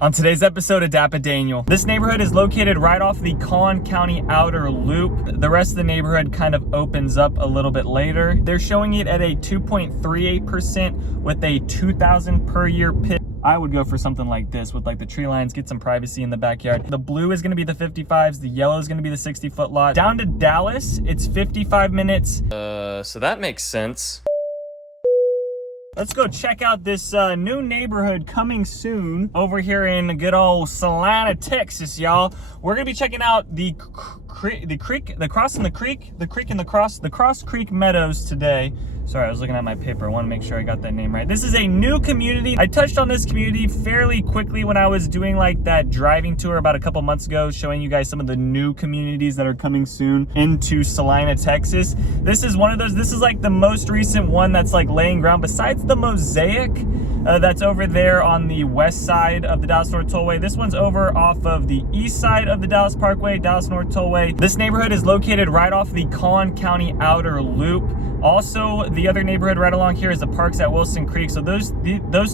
On today's episode of DAPA.DANIEL, this neighborhood is located right off the Collin County outer loop. The rest of the neighborhood kind of opens up a little bit later. They're showing it at a 2.38% with a 2,000 per year PID. I would go for something like this with like the tree lines, get some privacy in the backyard. The blue is going to be the 55s, the yellow is going to be the 60-foot lot. Down to Dallas, it's 55 minutes. So that makes sense. Let's go check out this new neighborhood coming soon over here in good old Celina, Texas, y'all. We're gonna be checking out the Cross Creek Meadows today. Sorry, I was looking at my paper. I want to make sure I got that name right. This is a new community. I touched on this community fairly quickly when I was doing like that driving tour about a couple months ago, showing you guys some of the new communities that are coming soon into Celina, Texas. This is one of those. This is like the most recent one that's like laying ground besides the Mosaic that's over there on the west side of the Dallas North Tollway. This one's over off of the east side of the Dallas Parkway, Dallas North Tollway. This neighborhood is located right off the Collin County outer loop. Also, the other neighborhood right along here is the Parks at Wilson Creek. So those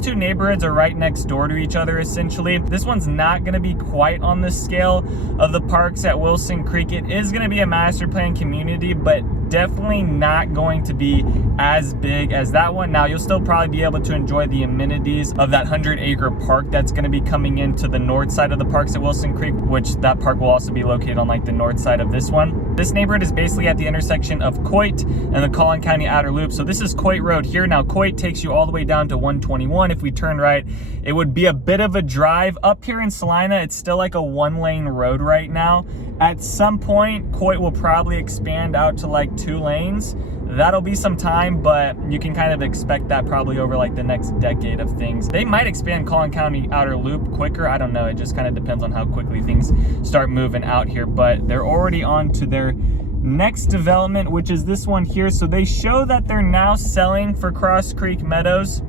two neighborhoods are right next door to each other, essentially. This one's not gonna be quite on the scale of the Parks at Wilson Creek. It is gonna be a master plan community, but definitely not going to be as big as that one. Now, you'll still probably be able to enjoy the amenities of that 100-acre park that's gonna be coming into the north side of the Parks at Wilson Creek, which that park will also be located on like the north side of this one. This neighborhood is basically at the intersection of Coit and the Collin County outer loop. So this is Coit Road here. Now Coit takes you all the way down to 121. If we turn right, it would be a bit of a drive. Up here in Celina, it's still like a one-lane road right now. At some point, Coit will probably expand out to like 2 lanes. That'll be some time, but you can kind of expect that probably over like the next decade of things. They might expand Collin County outer loop quicker. I don't know. It just kind of depends on how quickly things start moving out here, but they're already on to their next development, which is this one here. So they show that they're now selling for Cross Creek Meadows.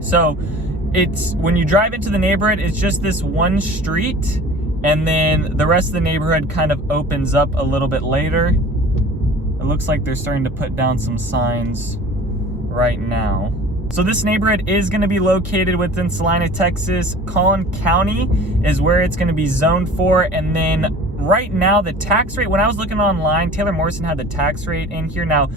So it's, when you drive into the neighborhood, it's just this one street, and then the rest of the neighborhood kind of opens up a little bit later. It looks like they're starting to put down some signs right now. So this neighborhood is going to be located within Celina, Texas. Collin County is where it's going to be zoned for. And then right now, the tax rate, when I was looking online, Taylor Morrison had the tax rate in here. Now,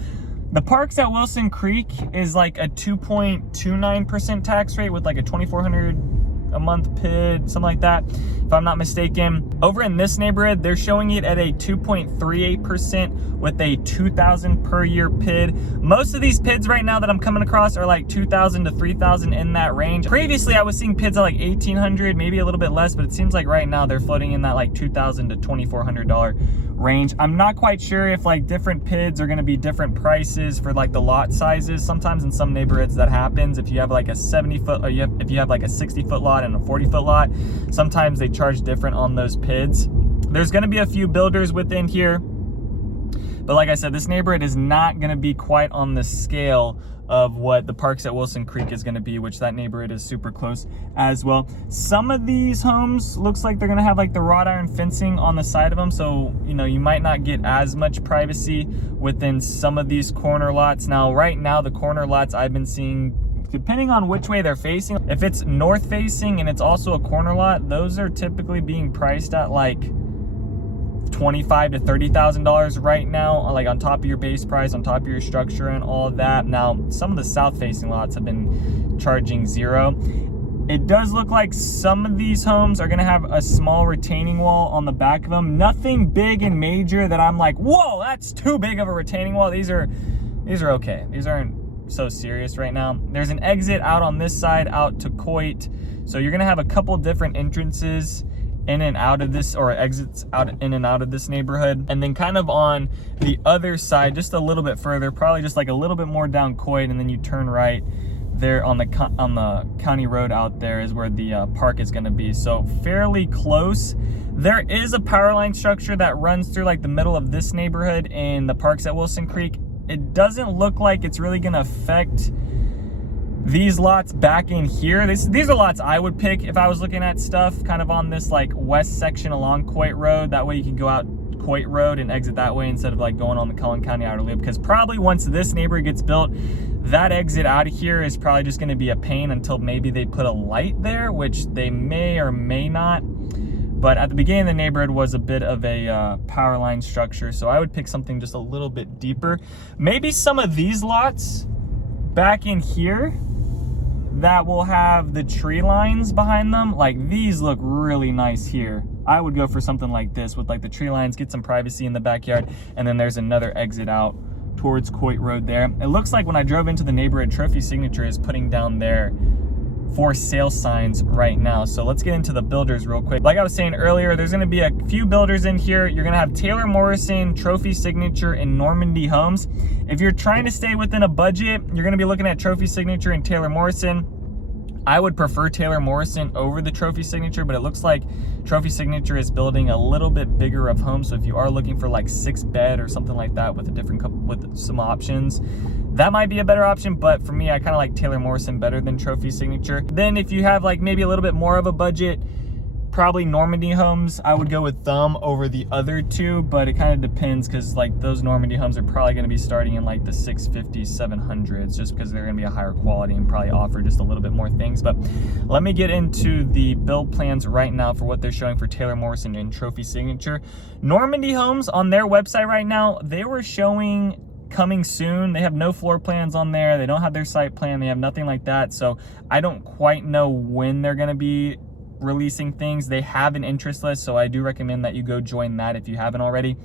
the Parks at Wilson Creek is like a 2.29% tax rate with like a $2,400 a month PID, something like that, if I'm not mistaken. Over in this neighborhood, they're showing it at a 2.38% with a 2,000 per year PID. Most of these PIDs right now that I'm coming across are like 2,000 to 3,000 in that range. Previously, I was seeing PIDs at like 1,800, maybe a little bit less, but it seems like right now they're floating in that like $2,000 to $2,400 range. I'm not quite sure if like different PIDs are going to be different prices for like the lot sizes. Sometimes in some neighborhoods that happens. If you have like a 70-foot, or if you have like a 60-foot lot and a 40-foot lot, sometimes they charge different on those PIDs. There's going to be a few builders within here, but like I said, this neighborhood is not going to be quite on the scale of what the Parks at Wilson Creek is going to be, which that neighborhood is super close as well. Some of these homes looks like they're going to have like the wrought iron fencing on the side of them, so you know, you might not get as much privacy within some of these corner lots. Now right now, the corner lots I've been seeing, depending on which way they're facing, if it's north facing and it's also a corner lot, those are typically being priced at like $25,000 to $30,000 right now, like on top of your base price, on top of your structure and all of that. Now, some of the south facing lots have been charging $0. It does look like some of these homes are gonna have a small retaining wall on the back of them. Nothing big and major that I'm like, whoa, that's too big of a retaining wall. These are okay. These aren't so serious right now. There's an exit out on this side out to Coit. So you're gonna have a couple different entrances in and out of this, or exits out in and out of this neighborhood. And then kind of on the other side, just a little bit further, probably just like a little bit more down Coit, and then you turn right there on the county road out there is where the park is going to be. So fairly close. There is a power line structure that runs through like the middle of this neighborhood in the Parks at Wilson Creek. It doesn't look like it's really going to affect these lots back in here. These are lots I would pick if I was looking at stuff kind of on this like west section along Coit Road. That way you can go out Coit Road and exit that way instead of like going on the Cullen County Outer Loop, because probably once this neighborhood gets built, that exit out of here is probably just going to be a pain until maybe they put a light there, which they may or may not. But at the beginning of the neighborhood was a bit of a power line structure, so I would pick something just a little bit deeper. Maybe some of these lots back in here that will have the tree lines behind them, like these look really nice here. I would go for something like this with like the tree lines, get some privacy in the backyard, and then there's another exit out towards Coit Road there. It looks like when I drove into the neighborhood, Trophy Signature is putting down their for sale signs right now. So let's get into the builders real quick. Like I was saying earlier, there's gonna be a few builders in here. You're gonna have Taylor Morrison, Trophy Signature, and Normandy Homes. If you're trying to stay within a budget, you're gonna be looking at Trophy Signature and Taylor Morrison. I would prefer Taylor Morrison over the Trophy Signature, but it looks like Trophy Signature is building a little bit bigger of homes. So if you are looking for like 6-bed or something like that with a different with some options, that might be a better option. But for me, I kind of like Taylor Morrison better than Trophy Signature. Then if you have like maybe a little bit more of a budget, probably Normandy Homes, I would go with them over the other two, but it kind of depends, because like those Normandy Homes are probably going to be starting in like the 650s, 700s, just because they're going to be a higher quality and probably offer just a little bit more things. But let me get into the build plans right now for what they're showing for Taylor Morrison and Trophy Signature. Normandy Homes on their website right now, they were showing coming soon. They have no floor plans on there. They don't have their site plan. They have nothing like that. So I don't quite know when they're going to be releasing things. They have an interest list, so I do recommend that you go join that if you haven't already,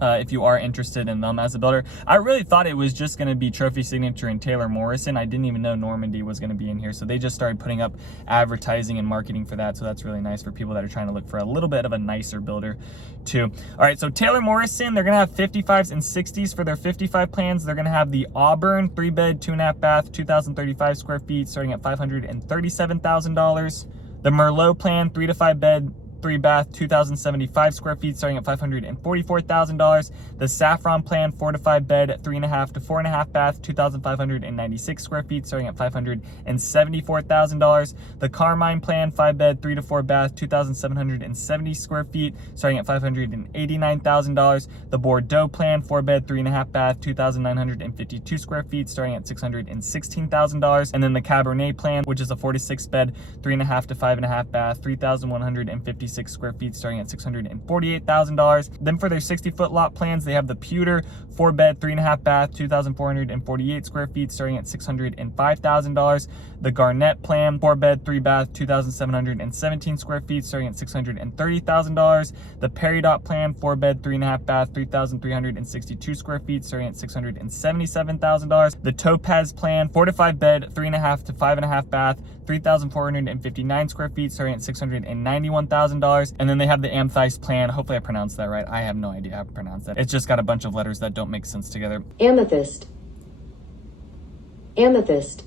if you are interested in them as a builder. I really thought it was just going to be Trophy Signature and Taylor Morrison. I didn't even know Normandy was going to be in here, so they just started putting up advertising and marketing for that, so that's really nice for people that are trying to look for a little bit of a nicer builder too. All right, so Taylor Morrison, they're going to have 55s and 60s for their 55 plans. They're going to have the Auburn 3-bed 2.5 bath 2,035 square feet starting at $537,000. The Merlot plan, 3 to 5 bed, 3 bath, 2,075 square feet, starting at $544,000. The Saffron plan, 4 to 5 bed, 3.5 to 4.5 bath, 2,596 square feet, starting at $574,000. The Carmine plan, 5 bed, 3 to 4 bath, 2,770 square feet, starting at $589,000. The Bordeaux plan, 4 bed, 3.5 bath, 2,952 square feet, starting at $616,000. And then the Cabernet plan, which is a 4 to 6 bed, 3.5 to 5.5 bath, 3,156 square feet, starting at $648,000. Then for their 60-foot lot plans, they have the Pewter 4 bed, 3.5 bath, 2,448 square feet, starting at $605,000. The Garnett plan, 4 bed, 3 bath, 2,717 square feet, starting at $630,000. The Peridot plan, 4 bed, 3.5 bath, 3,362 square feet, starting at $677,000. The Topaz plan, 4 to 5 bed, 3.5 to 5.5 bath, 3,459 square feet, starting at $691,000. And then they have the Amethyst plan. Hopefully I pronounced that right. I have no idea how to pronounce that. It's just got a bunch of letters that don't make sense together. Amethyst. Amethyst.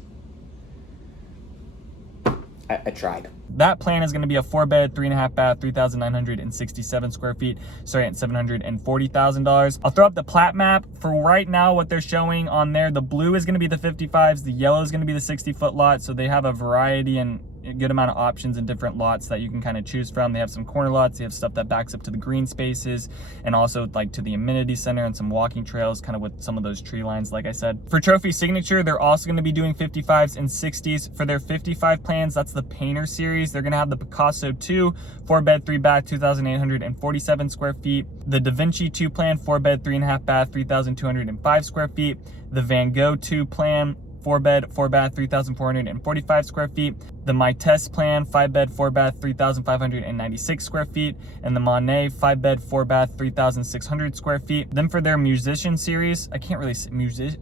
I tried. That plan is going to be a 4 bed, 3.5 bath, 3,967 square feet, starting at $740,000. I'll throw up the plat map. For right now, what they're showing on there, the blue is going to be the 55s, the yellow is going to be the 60-foot lot. So they have a variety and a good amount of options in different lots that you can kind of choose from. They have some corner lots, they have stuff that backs up to the green spaces and also like to the amenity center and some walking trails kind of with some of those tree lines, like I said. For Trophy Signature, they're also going to be doing 55s and 60s. For their 55 plans, that's the Painter series. They're going to have the Picasso 2, 4 bed, 3 bath, 2,847 square feet. The Da Vinci 2 plan, 4 bed, 3.5 bath, 3,205 square feet. The Van Gogh 2 plan, 4 bed, 4 bath, 3,445 square feet. The My Test plan, 5 bed, 4 bath, 3,596 square feet. And the Monet 5 bed, 4 bath, 3,600 square feet. Then for their Musician series, I can't really say Musician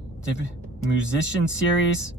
series,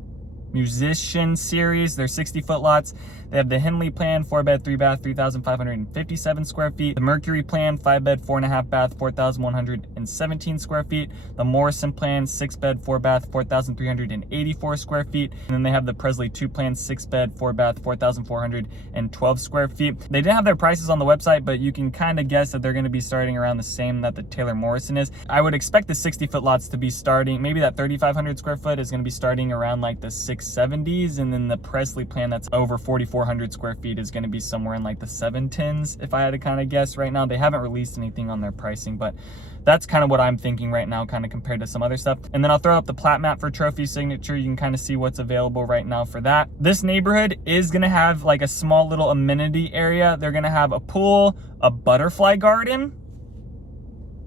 their 60-foot lots. They have the Henley plan, 4 bed, 3 bath, 3,557 square feet. The Mercury plan, 5 bed, 4.5 bath, 4,117 square feet. The Morrison plan, 6 bed, 4 bath, 4,384 square feet. And then they have the Presley 2 plan, 6 bed, 4 bath, 4,412 square feet. They didn't have their prices on the website, but you can kind of guess that they're going to be starting around the same that the Taylor Morrison is. I would expect the 60-foot lots to be starting, maybe that 3,500 square foot is going to be starting around like the 670s. And then the Presley plan, that's over 4,400 400 square feet is going to be somewhere in like the 710s, if I had to kind of guess right now. They haven't released anything on their pricing, but that's kind of what I'm thinking right now, kind of compared to some other stuff. And then I'll throw up the plat map for Trophy Signature. You can kind of see what's available right now for that. This neighborhood is going to have like a small little amenity area. They're going to have a pool, a butterfly garden,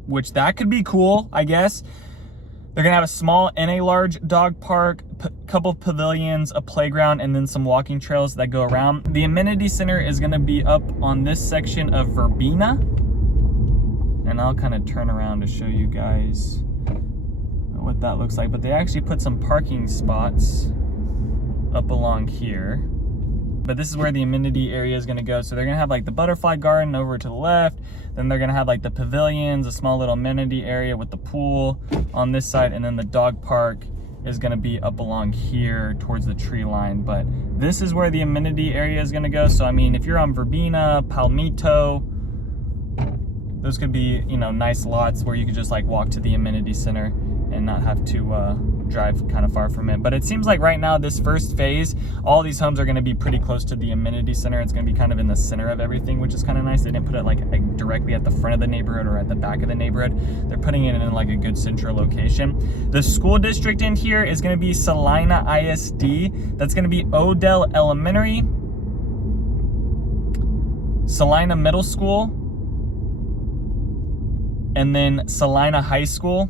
which that could be cool, I guess. They're gonna have a small and a large dog park, couple pavilions, a playground, and then some walking trails that go around. The amenity center is gonna be up on this section of Verbena. And I'll kind of turn around to show you guys what that looks like. But they actually put some parking spots up along here. But this is where the amenity area is gonna go. So they're gonna have like the butterfly garden over to the left. Then they're gonna have like the pavilions, a small little amenity area with the pool on this side. And then the dog park is gonna be up along here towards the tree line. But this is where the amenity area is gonna go. So I mean, if you're on Verbena, Palmito, those could be, you know, nice lots where you could just like walk to the amenity center and not have to drive kind of far from it. But it seems like right now, this first phase, all these homes are gonna be pretty close to the amenity center. It's gonna be kind of in the center of everything, which is kind of nice. They didn't put it like directly at the front of the neighborhood or at the back of the neighborhood. They're putting it in like a good central location. The school district in here is gonna be Celina ISD. That's gonna be Odell Elementary, Celina Middle School, and then Celina High School,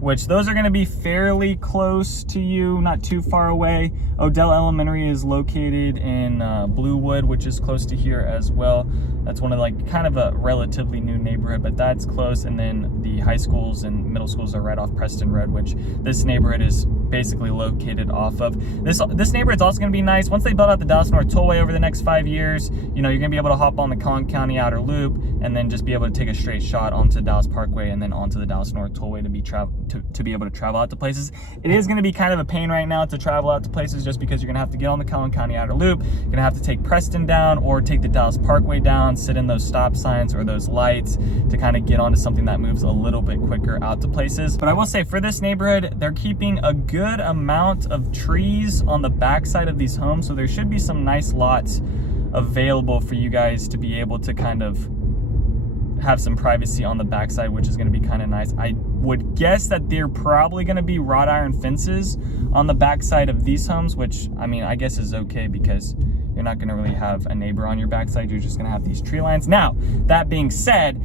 which those are going to be fairly close to you, not too far away. Odell Elementary is located in Bluewood, which is close to here as well. That's one of like kind of a relatively new neighborhood, but that's close. And then the high schools and middle schools are right off Preston Road, which this neighborhood is basically located off of. This neighborhood's also going to be nice. Once they build out the Dallas North Tollway over the next 5 years, you know, you're going to be able to hop on the Collin County Outer Loop and then just be able to take a straight shot onto Dallas Parkway and then onto the Dallas North Tollway to be able to travel out to places. It is going to be kind of a pain right now to travel out to places just because you're going to have to get on the Collin County Outer Loop. You're going to have to take Preston down or take the Dallas Parkway down, sit in those stop signs or those lights to kind of get onto something that moves a little bit quicker out to places. But I will say for this neighborhood, they're keeping a good amount of trees on the backside of these homes. So there should be some nice lots available for you guys to be able to kind of have some privacy on the backside, which is going to be kind of nice. I would guess that they're probably going to be wrought iron fences on the backside of these homes, which I mean, I guess is okay because you're not going to really have a neighbor on your backside. You're just going to have these tree lines. Now, that being said,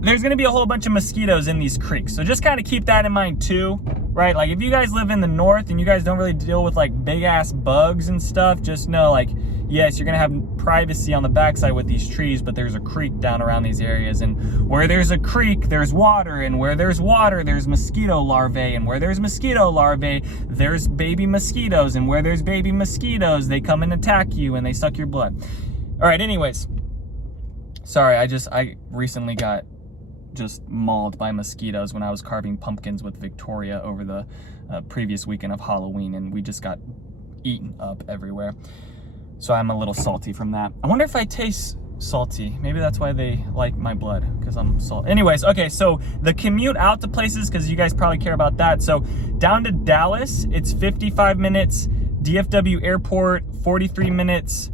there's going to be a whole bunch of mosquitoes in these creeks. So just kind of keep that in mind too, right? Like if you guys live in the north and you guys don't really deal with like big ass bugs and stuff, just know like, yes, you're going to have privacy on the backside with these trees, but there's a creek down around these areas. And where there's a creek, there's water. And where there's water, there's mosquito larvae. And where there's mosquito larvae, there's baby mosquitoes. And where there's baby mosquitoes, they come and attack you and they suck your blood. All right, anyways. Sorry, I recently got just mauled by mosquitoes when I was carving pumpkins with Victoria over the previous weekend of Halloween. And we just got eaten up everywhere. So I'm a little salty from that. I wonder if I taste salty. Maybe that's why they like my blood, because I'm salty. Anyways, okay, so the commute out to places, because you guys probably care about that. So down to Dallas, it's 55 minutes. DFW Airport, 43 minutes.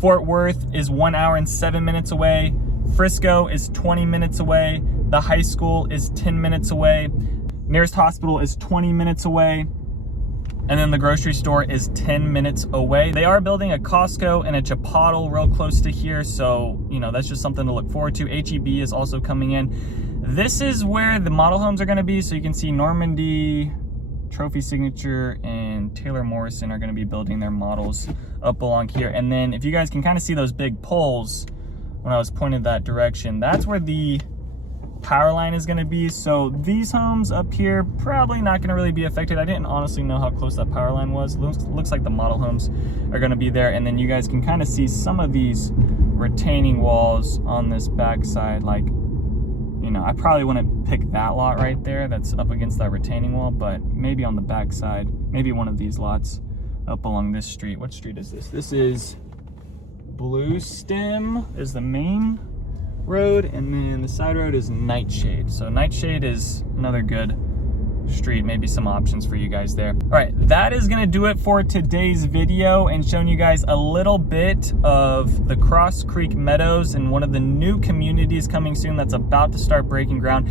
Fort Worth is 1 hour and 7 minutes away. Frisco is 20 minutes away. The high school is 10 minutes away. Nearest hospital is 20 minutes away. And then the grocery store is 10 minutes away. They are building a Costco and a Chipotle real close to here. So, you know, that's just something to look forward to. HEB is also coming in. This is where the model homes are going to be. So you can see Normandy, Trophy Signature, and Taylor Morrison are going to be building their models up along here. And then if you guys can kind of see those big poles when I was pointed that direction, that's where the power line is going to be. So these homes up here probably not going to really be affected. I didn't honestly know how close that power line was. Looks like the model homes are going to be there. And then you guys can kind of see some of these retaining walls on this backside. Like, you know, I probably wouldn't pick that lot right there that's up against that retaining wall, but maybe on the backside, maybe one of these lots up along this street. What street is this? This is Blue Stem is the main road, and then the side road is Nightshade. So Nightshade is another good street, maybe some options for you guys there. All right, that is gonna do it for today's video and showing you guys a little bit of the Cross Creek Meadows and one of the new communities coming soon that's about to start breaking ground.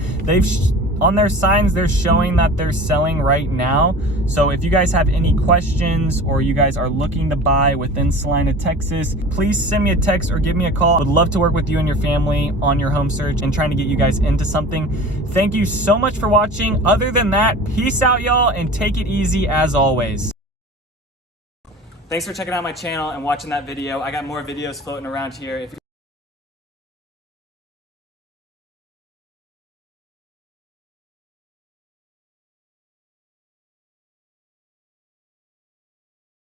On their signs, they're showing that they're selling right now. So if you guys have any questions or you guys are looking to buy within Celina, Texas, please send me a text or give me a call. Would love to work with you and your family on your home search and trying to get you guys into something. Thank you so much for watching. Other than that, peace out, y'all, and take it easy as always. Thanks for checking out my channel and watching that video. I got more videos floating around here.